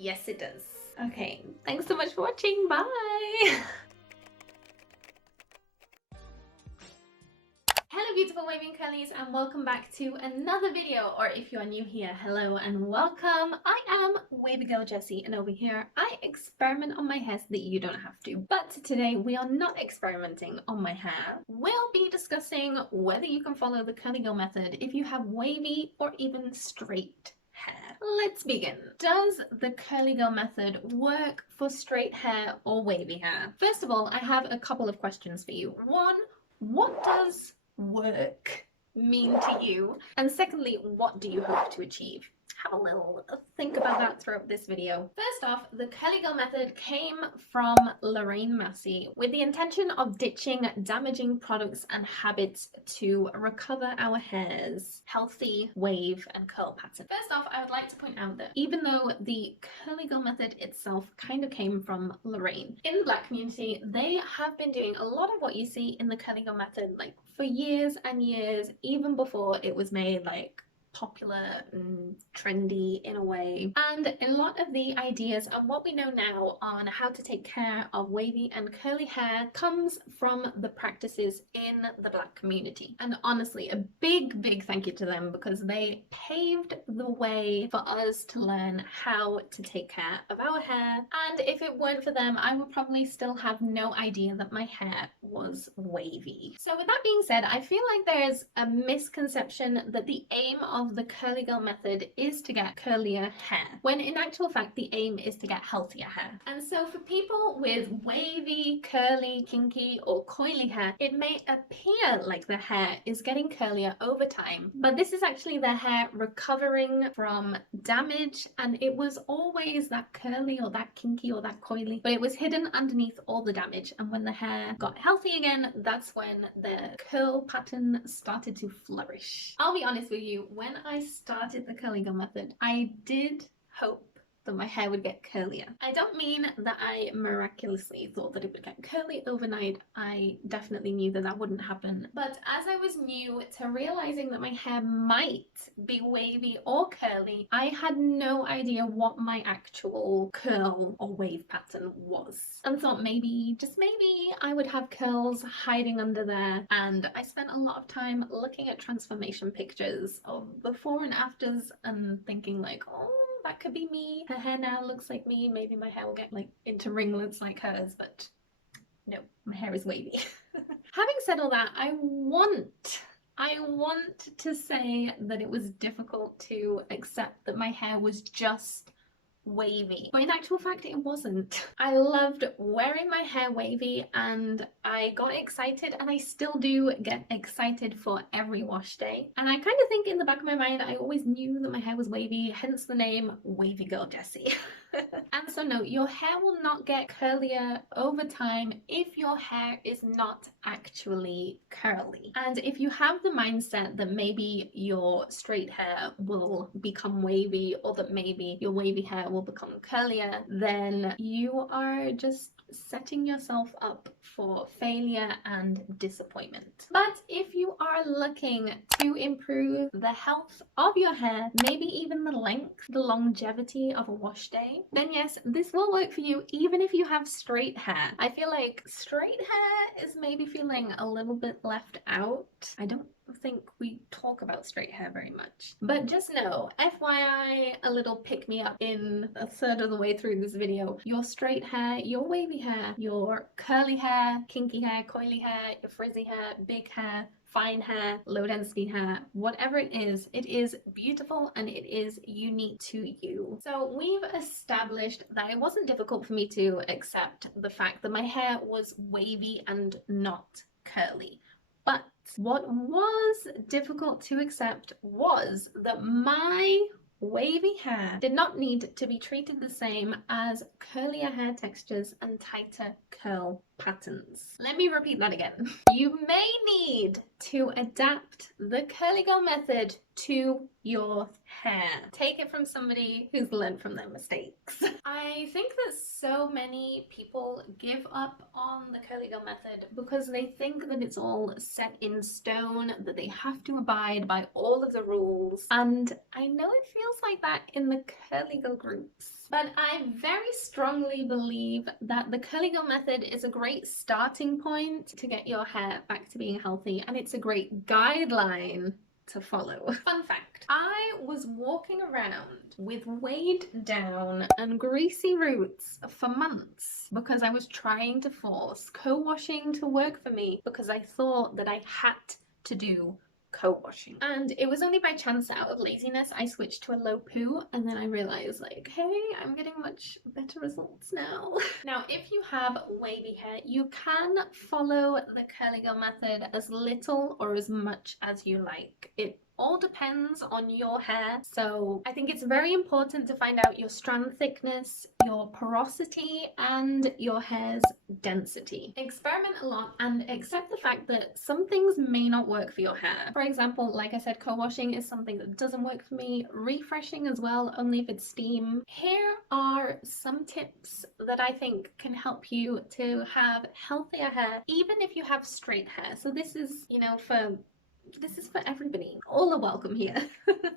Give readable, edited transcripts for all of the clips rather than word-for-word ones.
Yes, it does. Okay, thanks so much for watching. Bye. Hello beautiful waving curlies, and welcome back to another video, or if you are new here, hello and welcome. I am Wavy Girl Jessie, and over here I experiment on my hair so that you don't have to. But today we are not experimenting on my hair. We'll be discussing whether you can follow the curly girl method if you have wavy or even straight hair. Let's begin. Does the curly girl method work for straight hair or wavy hair? First of all, I have a couple of questions for you. One, what does work mean to you? And secondly, what do you hope to achieve? Have a little think about that throughout this video. First off, the curly girl method came from Lorraine Massey with the intention of ditching damaging products and habits to recover our hair's healthy wave and curl pattern. First off, I would like to point out that even though the curly girl method itself kind of came from Lorraine, in the Black community, they have been doing a lot of what you see in the curly girl method like for years and years, even before it was made like popular and trendy in a way. And a lot of the ideas and what we know now on how to take care of wavy and curly hair comes from the practices in the Black community. And honestly, a big thank you to them, because they paved the way for us to learn how to take care of our hair. And if it weren't for them, I would probably still have no idea that my hair was wavy. So with that being said, I feel like there's a misconception that the aim of the curly girl method is to get curlier hair, when in actual fact the aim is to get healthier hair. And so for people with wavy, curly, kinky or coily hair, it may appear like their hair is getting curlier over time, but this is actually their hair recovering from damage, and it was always that curly or that kinky or that coily, but it was hidden underneath all the damage. And when the hair got healthy again, that's when the curl pattern started to flourish. I'll be honest with you, when I started the curly girl method, I did hope that my hair would get curlier. I don't mean that I miraculously thought that it would get curly overnight. I definitely knew that that wouldn't happen. But as I was new to realizing that my hair might be wavy or curly, I had no idea what my actual curl or wave pattern was, and thought maybe, just maybe, I would have curls hiding under there. And I spent a lot of time looking at transformation pictures of before and afters and thinking like, oh, that could be me. Her hair now looks like me. Maybe my hair will get like into ringlets like hers, but no, my hair is wavy. Having said all that, I want to say that it was difficult to accept that my hair was just wavy, but in actual fact it wasn't. I loved wearing my hair wavy, and I got excited, and I still do get excited for every wash day. And I kind of think in the back of my mind I always knew that my hair was wavy, hence the name Wavy Girl Jessie. And so no, your hair will not get curlier over time if your hair is not actually curly. And if you have the mindset that maybe your straight hair will become wavy, or that maybe your wavy hair will become curlier, then you are just setting yourself up for failure and disappointment. But if you are looking to improve the health of your hair, maybe even the length, the longevity of a wash day, then yes, this will work for you even if you have straight hair. I feel like straight hair is maybe feeling a little bit left out. I don't think we talk about straight hair very much, but just know, FYI, a little pick me up in a third of the way through this video, your straight hair, your wavy hair, your curly hair, kinky hair, coily hair, your frizzy hair, big hair, fine hair, low density hair, whatever it is beautiful and it is unique to you. So we've established that it wasn't difficult for me to accept the fact that my hair was wavy and not curly. But what was difficult to accept was that my wavy hair did not need to be treated the same as curlier hair textures and tighter curl patterns. Let me repeat that again. You may need to adapt the curly girl method to your hair. Take it from somebody who's learned from their mistakes. I think that so many people give up on the curly girl method because they think that it's all set in stone, that they have to abide by all of the rules. And I know it feels like that in the curly girl groups. But I very strongly believe that the curly girl method is a great starting point to get your hair back to being healthy, and it's a great guideline to follow. Fun fact, I was walking around with weighed down and greasy roots for months because I was trying to force co-washing to work for me because I thought that I had to do co-washing. And it was only by chance, out of laziness, I switched to a low poo, and then I realized, like, hey, I'm getting much better results now. Now, if you have wavy hair, you can follow the curly girl method as little or as much as you like. It all depends on your hair. So I think it's very important to find out your strand thickness, your porosity, and your hair's density. Experiment a lot and accept the fact that some things may not work for your hair. For example, like I said, co-washing is something that doesn't work for me. Refreshing as well, only if it's steam. Here are some tips that I think can help you to have healthier hair, even if you have straight hair. So this is, you know, this is for everybody. All are welcome here.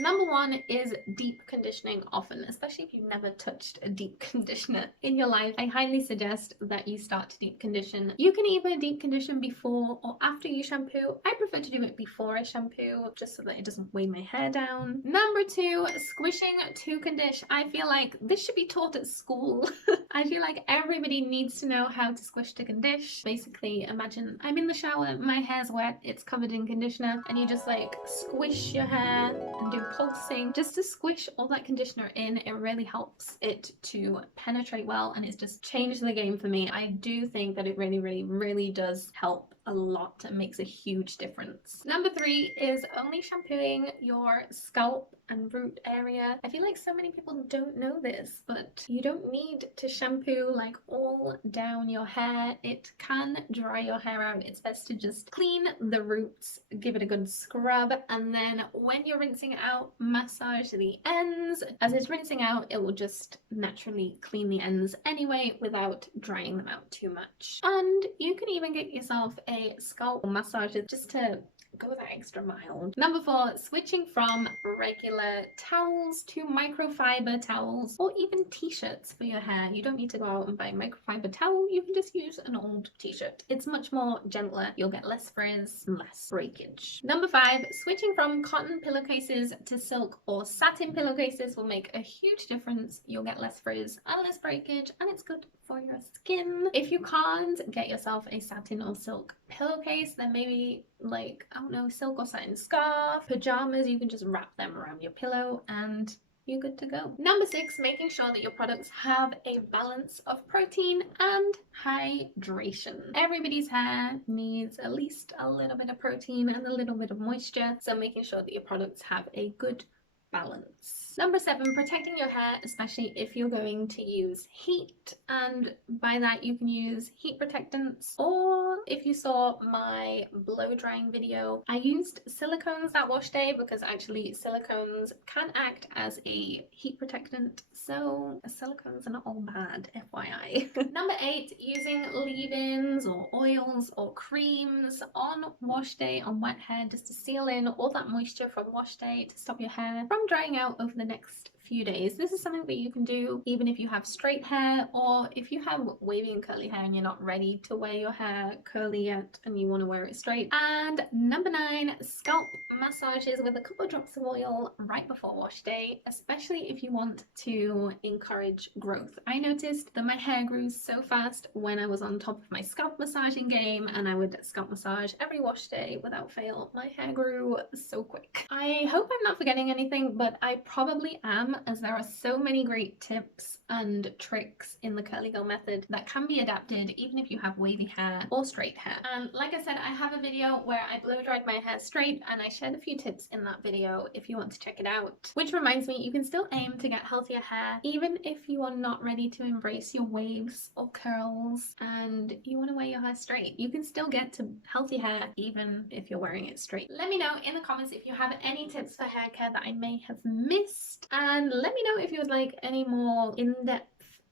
Number one is deep conditioning often, especially if you've never touched a deep conditioner in your life. I highly suggest that you start to deep condition. You can either deep condition before or after you shampoo. I prefer to do it before I shampoo, just so that it doesn't weigh my hair down. Number two, squishing to condition. I feel like this should be taught at school. I feel like everybody needs to know how to squish to condition. Basically, imagine I'm in the shower, my hair's wet, it's covered in conditioner, and you just like squish your hair and do pulsing just to squish all that conditioner in. It really helps it to penetrate well, and it's just changed the game for me. I do think that it really does help a lot and makes a huge difference. Number three is only shampooing your scalp and root area. I feel like so many people don't know this, but you don't need to shampoo like all down your hair. It can dry your hair out. It's best to just clean the roots, give it a good scrub, and then when you're rinsing it out, massage the ends. As it's rinsing out, it will just naturally clean the ends anyway without drying them out too much. And you can even get yourself a scalp massager just to go that extra mile. Number four, switching from regular towels to microfiber towels or even t-shirts for your hair. You don't need to go out and buy a microfiber towel. You can just use an old t-shirt. It's much more gentler. You'll get less frizz and less breakage. Number five, switching from cotton pillowcases to silk or satin pillowcases will make a huge difference. You'll get less frizz and less breakage, and it's good for your skin. If you can't get yourself a satin or silk pillowcase, then maybe like, I don't know, silk or satin scarf, pajamas, you can just wrap them around your pillow and you're good to go. Number six, making sure that your products have a balance of protein and hydration. Everybody's hair needs at least a little bit of protein and a little bit of moisture, so making sure that your products have a good balance. Number seven, protecting your hair, especially if you're going to use heat, and by that you can use heat protectants, or if you saw my blow drying video, I used silicones that wash day because actually silicones can act as a heat protectant, so silicones are not all bad, FYI. Number eight, using leave-ins or oils or creams on wash day on wet hair just to seal in all that moisture from wash day to stop your hair from drying out over the next few days. This is something that you can do even if you have straight hair, or if you have wavy and curly hair and you're not ready to wear your hair curly yet and you want to wear it straight. And number nine, scalp massages with a couple of drops of oil right before wash day, especially if you want to encourage growth. I noticed that my hair grew so fast when I was on top of my scalp massaging game, and I would scalp massage every wash day without fail. My hair grew so quick. I hope I'm not forgetting anything, but I probably am, as there are so many great tips and tricks in the curly girl method that can be adapted even if you have wavy hair or straight hair. And like I said, I have a video where I blow dried my hair straight, and I shared a few tips in that video if you want to check it out. Which reminds me, you can still aim to get healthier hair even if you are not ready to embrace your waves or curls and you want to wear your hair straight. You can still get to healthy hair even if you're wearing it straight. Let me know in the comments if you have any tips for hair care that I may have missed, and let me know if you would like any more in-depth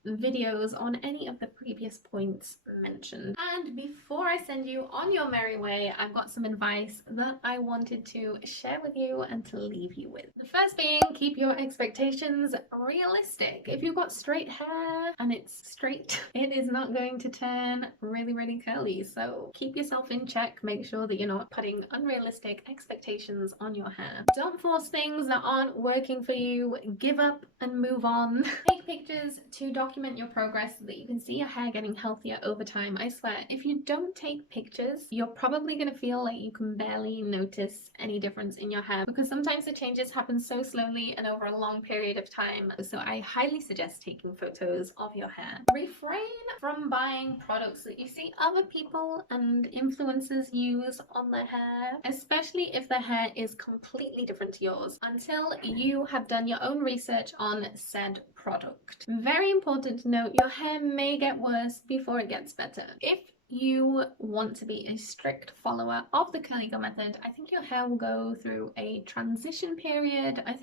videos on any of the previous points mentioned. And before I send you on your merry way, I've got some advice that I wanted to share with you and to leave you with. The first being, keep your expectations realistic. If you've got straight hair and it's straight, it is not going to turn really curly. So keep yourself in check. Make sure that you're not putting unrealistic expectations on your hair. Don't force things that aren't working for you. Give up and move on. Take pictures to document your progress so that you can see your hair getting healthier over time. I swear, if you don't take pictures, you're probably going to feel like you can barely notice any difference in your hair, because sometimes the changes happen so slowly and over a long period of time. So I highly suggest taking photos of your hair. Refrain from buying products that you see other people and influencers use on their hair, especially if their hair is completely different to yours, until you have done your own research on said product. Very important to note, your hair may get worse before it gets better. If you want to be a strict follower of the curly girl method, I think your hair will go through a transition period. I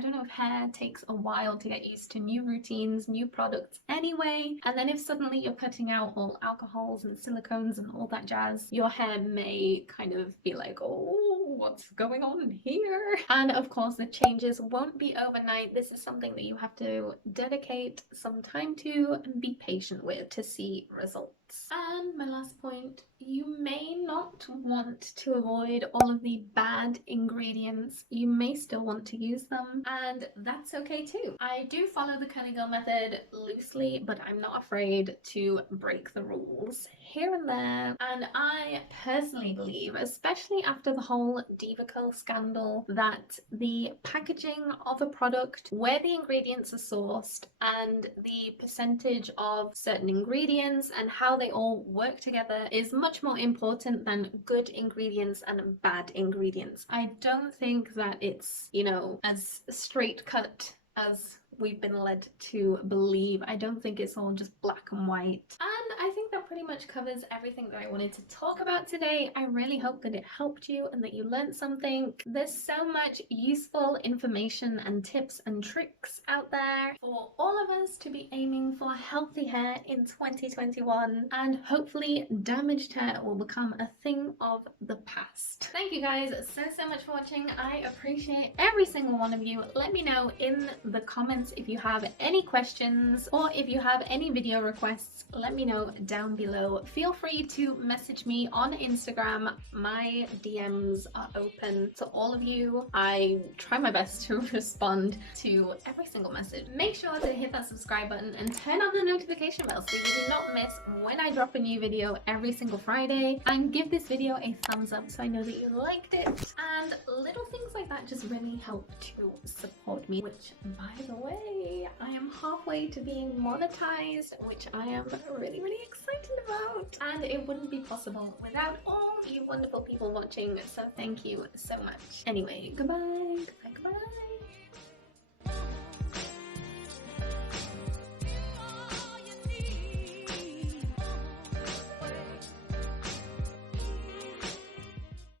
don't know if hair takes a while to get used to new routines, new products anyway. And then if suddenly you're cutting out all alcohols and silicones and all that jazz, your hair may kind of be like, oh, what's going on here? And of course, the changes won't be overnight. This is something that you have to dedicate some time to and be patient with to see results. And my last point, you may not want to avoid all of the bad ingredients. You may still want to use them, and that's okay too. I do follow the curly girl method loosely, but I'm not afraid to break the rules here and there. And I personally believe, especially after the whole Diva Curl scandal, that the packaging of a product, where the ingredients are sourced, and the percentage of certain ingredients and how they all work together is much more important than good ingredients and bad ingredients. I don't think that it's, you know, as straight cut as we've been led to believe. I don't think it's all just black and white. And I think that pretty much covers everything that I wanted to talk about today. I really hope that it helped you and that you learned something. There's so much useful information and tips and tricks out there for all of us to be aiming for healthy hair in 2021, and hopefully damaged hair will become a thing of the past. Thank you guys so much for watching. I appreciate every single one of you. Let me know in the comments if you have any questions, or if you have any video requests, let me know down below. Feel free to message me on Instagram. My DMs are open to all of you. I try my best to respond to every single message. Make sure to hit that subscribe button and turn on the notification bell so you do not miss when I drop a new video every single Friday, and give this video a thumbs up so I know that you liked it. And little things like that just really help to support me, which, by the way, I am halfway to being monetized, which I am really excited about, and it wouldn't be possible without all you wonderful people watching, so thank you so much. Anyway, goodbye.